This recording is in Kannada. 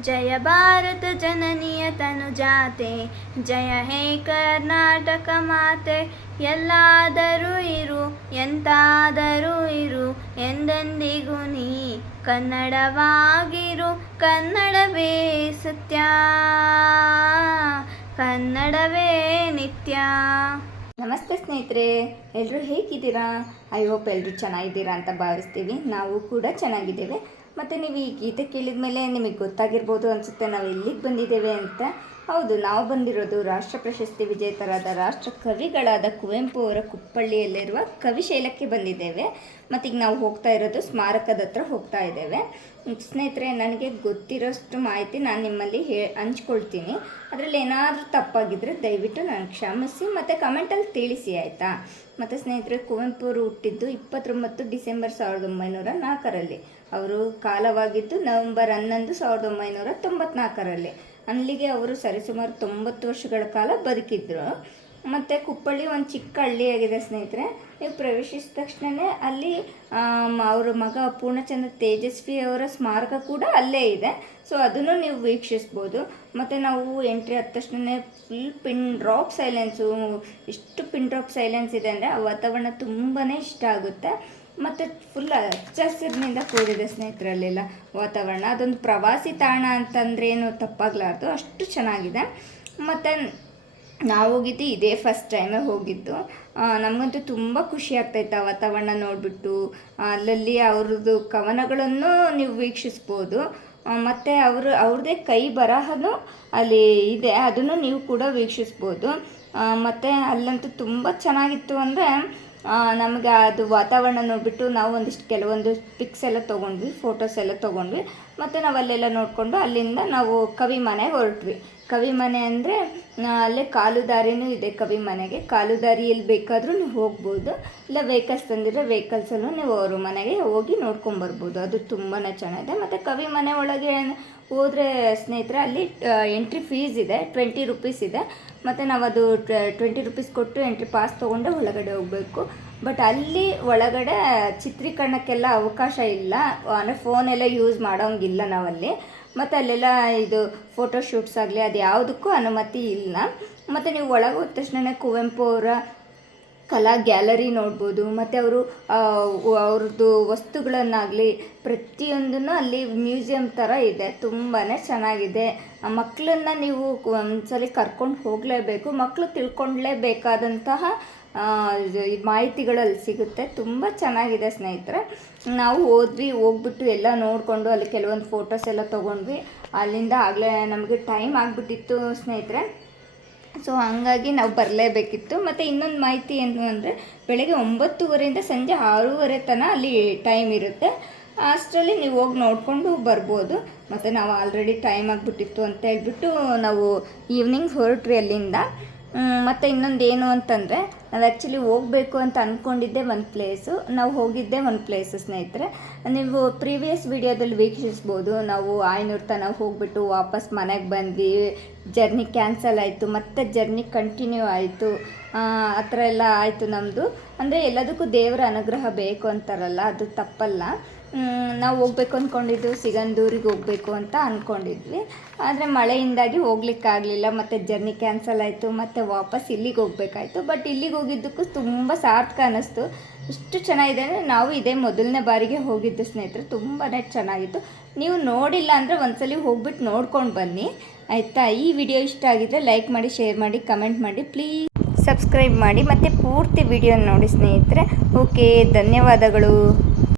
ಜಯ ಭಾರತ ಜನನಿಯ ತನು ಜಾತೆ ಜಯ ಹೇ ಕರ್ನಾಟಕ ಮಾತೆ, ಎಲ್ಲಾದರೂ ಇರು, ಎಂತಾದರೂ ಇರು, ಎಂದೆಂದಿಗೂ ನೀ ಕನ್ನಡವಾಗಿರು, ಕನ್ನಡವೇ ಸತ್ಯ, ಕನ್ನಡವೇ ನಿತ್ಯ. ನಮಸ್ತೆ ಸ್ನೇಹಿತರೆ ಎಲ್ಲರೂ ಹೇಗಿದ್ದೀರಾ? ಐ ಹೋಪ್ ಎಲ್ಲರೂ ಚೆನ್ನಾಗಿದ್ದೀರಾ ಅಂತ ಭಾವಿಸ್ತೀವಿ. ನಾವು ಕೂಡ ಚೆನ್ನಾಗಿದ್ದೇವೆ. ಮತ್ತು ನೀವು ಈ ಗೀತೆ ಕೇಳಿದ ಮೇಲೆ ನಿಮಗೆ ಗೊತ್ತಾಗಿರ್ಬೋದು ಅನಿಸುತ್ತೆ. ನಾವು ಎಲ್ಲಿಗೆ ಬಂದಿದ್ದೇವೆ ಅಂತ. ಹೌದು, ನಾವು ಬಂದಿರೋದು ರಾಷ್ಟ್ರ ಪ್ರಶಸ್ತಿ ವಿಜೇತರಾದ ರಾಷ್ಟ್ರ ಕವಿಗಳಾದ ಕುವೆಂಪು ಅವರ ಕುಪ್ಪಳ್ಳಿಯಲ್ಲಿರುವ ಕವಿಶೈಲಕ್ಕೆ ಬಂದಿದ್ದೇವೆ. ಮತ್ತೀಗ ನಾವು ಹೋಗ್ತಾ ಇರೋದು ಸ್ಮಾರಕದ ಹತ್ರ ಹೋಗ್ತಾ ಇದ್ದೇವೆ. ಸ್ನೇಹಿತರೆ, ನನಗೆ ಗೊತ್ತಿರೋಷ್ಟು ಮಾಹಿತಿ ನಾನು ನಿಮ್ಮಲ್ಲಿ ಹೇ, ಹಂಚ್ಕೊಳ್ತೀನಿ. ಅದರಲ್ಲಿ ಏನಾದರೂ ತಪ್ಪಾಗಿದ್ದರೆ ದಯವಿಟ್ಟು ನನಗೆ ಕ್ಷಮಿಸಿ ಮತ್ತು ಕಮೆಂಟಲ್ಲಿ ತಿಳಿಸಿ, ಆಯಿತಾ? ಮತ್ತು ಸ್ನೇಹಿತರೆ, ಕುವೆಂಪು ಅವರು ಹುಟ್ಟಿದ್ದು ಇಪ್ಪತ್ತೊಂಬತ್ತು ಡಿಸೆಂಬರ್ ಸಾವಿರದ ಒಂಬೈನೂರ ನಾಲ್ಕರಲ್ಲಿ. ಅವರು ಕಾಲವಾಗಿದ್ದು ನವೆಂಬರ್ ಹನ್ನೊಂದು ಸಾವಿರದ ಒಂಬೈನೂರ ತೊಂಬತ್ನಾಲ್ಕರಲ್ಲಿ. ಅಲ್ಲಿಗೆ ಅವರು ಸರಿಸುಮಾರು ತೊಂಬತ್ತು ವರ್ಷಗಳ ಕಾಲ ಬದುಕಿದ್ರು. ಮತ್ತು ಕುಪ್ಪಳ್ಳಿ ಒಂದು ಚಿಕ್ಕ ಹಳ್ಳಿಯಾಗಿದೆ ಸ್ನೇಹಿತರೆ. ನೀವು ಪ್ರವೇಶಿಸಿದ ತಕ್ಷಣವೇ ಅಲ್ಲಿ ಅವರ ಮಗ ಪೂರ್ಣಚಂದ್ರ ತೇಜಸ್ವಿ ಅವರ ಸ್ಮಾರಕ ಕೂಡ ಅಲ್ಲೇ ಇದೆ. ಸೊ ಅದನ್ನು ನೀವು ವೀಕ್ಷಿಸ್ಬೋದು. ಮತ್ತು ನಾವು ಎಂಟ್ರಿ ಆದ ತಕ್ಷಣವೇ ಫುಲ್ ಪಿನ್ ಡ್ರಾಪ್ ಸೈಲೆನ್ಸು ಎಷ್ಟು ಪಿನ್ ಡ್ರಾಪ್ ಸೈಲೆನ್ಸ್ ಇದೆ ಅಂದರೆ ಆ ವಾತಾವರಣ ತುಂಬಾ ಇಷ್ಟ ಆಗುತ್ತೆ. ಮತ್ತು ಫುಲ್ ಹಚ್ಚ ಹಸಿರಿನಿಂದ ಕೂಡಿದೆ ಸ್ನೇಹಿತರಲ್ಲೆಲ್ಲ ವಾತಾವರಣ. ಅದೊಂದು ಪ್ರವಾಸಿ ತಾಣ ಅಂತಂದ್ರೆ ಏನು ತಪ್ಪಾಗಲಾರ್ದು. ಅಷ್ಟು ಚೆನ್ನಾಗಿದೆ. ಮತ್ತು ನಾವು ಹೋಗಿದ್ದು ಇದೇ ಫಸ್ಟ್ ಟೈಮೇ ಹೋಗಿದ್ದು. ನಮಗಂತೂ ತುಂಬ ಖುಷಿ ಆಗ್ತೈತೆ ಆ ವಾತಾವರಣ ನೋಡಿಬಿಟ್ಟು. ಅಲ್ಲಲ್ಲಿ ಅವ್ರದ್ದು ಕವನಗಳನ್ನು ನೀವು ವೀಕ್ಷಿಸ್ಬೋದು. ಮತ್ತು ಅವರು ಅವ್ರದ್ದೇ ಕೈ ಬರಹನು ಅಲ್ಲಿ ಇದೆ. ಅದನ್ನು ನೀವು ಕೂಡ ವೀಕ್ಷಿಸ್ಬೋದು. ಮತ್ತು ಅಲ್ಲಂತೂ ತುಂಬ ಚೆನ್ನಾಗಿತ್ತು ಅಂದರೆ ನಮಗೆ ಅದು ವಾತಾವರಣ ನೋಡಿಬಿಟ್ಟು ನಾವು ಒಂದಿಷ್ಟು ಕೆಲವೊಂದು ಪಿಕ್ಸ್ ಎಲ್ಲ ತೊಗೊಂಡ್ವಿ ಫೋಟೋಸ್ ಎಲ್ಲ ತೊಗೊಂಡ್ವಿ. ಮತ್ತು ನಾವು ಅಲ್ಲೆಲ್ಲ ನೋಡಿಕೊಂಡು ಅಲ್ಲಿಂದ ನಾವು ಕವಿ ಮನೆಗೆ ಹೊರಟ್ವಿ. ಕವಿ ಮನೆ ಅಂದರೆ ಅಲ್ಲೇ ಕಾಲು ದಾರಿನೂ ಇದೆ ಕವಿ ಮನೆಗೆ. ಕಾಲು ದಾರಿಯಲ್ಲಿ ಬೇಕಾದರೂ ನೀವು ಹೋಗ್ಬೋದು. ಇಲ್ಲ ವೆಹಿಕಲ್ಸ್ ತಂದಿದ್ರೆ ವೆಹಿಕಲ್ಸಲ್ಲೂ ನೀವು ಅವ್ರ ಮನೆಗೆ ಹೋಗಿ ನೋಡ್ಕೊಂಬರ್ಬೋದು ಅದು ತುಂಬಾ ಚೆನ್ನಾಗಿದೆ. ಮತ್ತು ಕವಿ ಮನೆ ಒಳಗೆ ಹೋದರೆ ಸ್ನೇಹಿತರೆ, ಅಲ್ಲಿ ಎಂಟ್ರಿ ಫೀಸ್ ಇದೆ. ಟ್ವೆಂಟಿ ರುಪೀಸ್ ಇದೆ. ಮತ್ತು ನಾವು ಅದು ಟ್ವೆಂಟಿ ರುಪೀಸ್ ಕೊಟ್ಟು ಎಂಟ್ರಿ ಪಾಸ್ ತೊಗೊಂಡು ಒಳಗಡೆ ಹೋಗಬೇಕು. ಬಟ್ ಅಲ್ಲಿ ಒಳಗಡೆ ಚಿತ್ರೀಕರಣಕ್ಕೆಲ್ಲ ಅವಕಾಶ ಇಲ್ಲ. ಅಂದರೆ ಫೋನೆಲ್ಲ ಯೂಸ್ ಮಾಡೋಂಗಿಲ್ಲ ನಾವಲ್ಲಿ. ಮತ್ತು ಅಲ್ಲೆಲ್ಲ ಇದು ಫೋಟೋ ಶೂಟ್ಸ್ ಆಗಲಿ ಅದು ಯಾವುದಕ್ಕೂ ಅನುಮತಿ ಇಲ್ಲ. ಮತ್ತು ನೀವು ಒಳಗೆ ಹೋದ ತಕ್ಷಣ ಕುವೆಂಪು ಅವರ ಕಲಾ ಗ್ಯಾಲರಿ ನೋಡ್ಬೋದು, ಮತ್ತು ಅವರು ಅವ್ರದ್ದು ವಸ್ತುಗಳನ್ನಾಗಲಿ ಪ್ರತಿಯೊಂದನ್ನು ಅಲ್ಲಿ ಮ್ಯೂಸಿಯಂ ಥರ ಇದೆ ತುಂಬಾ ಚೆನ್ನಾಗಿದೆ. ಮಕ್ಕಳನ್ನ ನೀವು ಒಂದ್ಸಲಿ ಕರ್ಕೊಂಡು ಹೋಗಲೇಬೇಕು ಮಕ್ಕಳು ತಿಳ್ಕೊಳ್ಳೇಬೇಕಾದಂತಹ ಮಾಹಿತಿಗಳಲ್ಲಿ ಸಿಗುತ್ತೆ. ತುಂಬ ಚೆನ್ನಾಗಿದೆ ಸ್ನೇಹಿತರೆ. ನಾವು ಹೋದ್ವಿ, ಹೋಗ್ಬಿಟ್ಟು ಎಲ್ಲ ನೋಡಿಕೊಂಡು ಅಲ್ಲಿ ಕೆಲವೊಂದು ಫೋಟೋಸ್ ಎಲ್ಲ ತೊಗೊಂಡ್ವಿ. ಅಲ್ಲಿಂದ ಆಗಲೇ ನಮಗೆ ಟೈಮ್ ಆಗಿಬಿಟ್ಟಿತ್ತು ಸ್ನೇಹಿತರೆ. ಸೊ ಹಾಗಾಗಿ ನಾವು ಬರಲೇಬೇಕಿತ್ತು. ಮತ್ತು ಇನ್ನೊಂದು ಮಾಹಿತಿ ಏನು ಅಂದರೆ, ಬೆಳಗ್ಗೆ ಒಂಬತ್ತುವರೆಯಿಂದ ಸಂಜೆ ಆರೂವರೆ ತನಕ ಅಲ್ಲಿ ಟೈಮ್ ಇರುತ್ತೆ. ಅಷ್ಟರಲ್ಲಿ ನೀವು ಹೋಗಿ ನೋಡಿಕೊಂಡು ಬರ್ಬೋದು. ಮತ್ತು ನಾವು ಆಲ್ರೆಡಿ ಟೈಮ್ ಆಗಿಬಿಟ್ಟಿತ್ತು ಅಂತ ಹೇಳ್ಬಿಟ್ಟು ನಾವು ಈವ್ನಿಂಗ್ ಹೊರಟ್ರಿ ಅಲ್ಲಿಂದ. ಮತ್ತು ಇನ್ನೊಂದು ಏನು ಅಂತಂದರೆ, ನಾವು ಆ್ಯಕ್ಚುಲಿ ಹೋಗಬೇಕು ಅಂತ ಅಂದ್ಕೊಂಡಿದ್ದೆ ಒಂದು ಪ್ಲೇಸು ನಾವು ಹೋಗಿದ್ದೆ ಒಂದು ಪ್ಲೇಸು ಸ್ನೇಹಿತರೆ. ನೀವು ಪ್ರೀವಿಯಸ್ ವಿಡಿಯೋದಲ್ಲಿ ವೀಕ್ಷಿಸ್ಬೋದು, ನಾವು ಆಯ್ನೂರು ತನಕ ಹೋಗ್ಬಿಟ್ಟು ವಾಪಸ್ ಮನೆಗೆ ಬಂದ್ವಿ. ಜರ್ನಿ ಕ್ಯಾನ್ಸಲ್ ಆಯಿತು, ಮತ್ತು ಜರ್ನಿ ಕಂಟಿನ್ಯೂ ಆಯಿತು. ಆ ಥರ ಎಲ್ಲ ಆಯಿತು ನಮ್ಮದು ಅಂದರೆ ಎಲ್ಲದಕ್ಕೂ ದೇವರ ಅನುಗ್ರಹ ಬೇಕು ಅಂತಾರಲ್ಲ, ಅದು ತಪ್ಪಲ್ಲ. ನಾವು ಹೋಗ್ಬೇಕು ಅಂದ್ಕೊಂಡಿದ್ದು ಸಿಗಂದೂರಿಗೆ ಹೋಗಬೇಕು ಅಂತ ಅಂದ್ಕೊಂಡಿದ್ವಿ ಆದರೆ ಮಳೆಯಿಂದಾಗಿ ಹೋಗ್ಲಿಕ್ಕಾಗಲಿಲ್ಲ ಮತ್ತು ಜರ್ನಿ ಕ್ಯಾನ್ಸಲ್ ಆಯಿತು, ಮತ್ತು ವಾಪಸ್ ಇಲ್ಲಿಗೆ ಹೋಗ್ಬೇಕಾಯ್ತು. ಬಟ್ ಇಲ್ಲಿಗೆ ಹೋಗಿದ್ದಕ್ಕೂ ತುಂಬ ಸಾರ್ಥಕ ಅನ್ನಿಸ್ತು. ಇಷ್ಟು ಚೆನ್ನಾಗಿದೆ ಅಂದರೆ ನಾವು ಇದೇ ಮೊದಲನೇ ಬಾರಿಗೆ ಹೋಗಿದ್ದು ಸ್ನೇಹಿತರು ತುಂಬಾ ಚೆನ್ನಾಗಿತ್ತು. ನೀವು ನೋಡಿಲ್ಲ ಅಂದರೆ ಒಂದ್ಸಲಿ ಹೋಗ್ಬಿಟ್ಟು ನೋಡ್ಕೊಂಡು ಬನ್ನಿ. ಆಯಿತಾ? ಈ ವಿಡಿಯೋ ಇಷ್ಟ ಆಗಿದ್ದರೆ ಲೈಕ್ ಮಾಡಿ ಶೇರ್ ಮಾಡಿ ಕಮೆಂಟ್ ಮಾಡಿ ಪ್ಲೀಸ್ ಸಬ್ಸ್ಕ್ರೈಬ್ ಮಾಡಿ, ಮತ್ತು ಪೂರ್ತಿ ವಿಡಿಯೋ ನೋಡಿ ಸ್ನೇಹಿತರೆ. ಓಕೆ ಧನ್ಯವಾದಗಳು.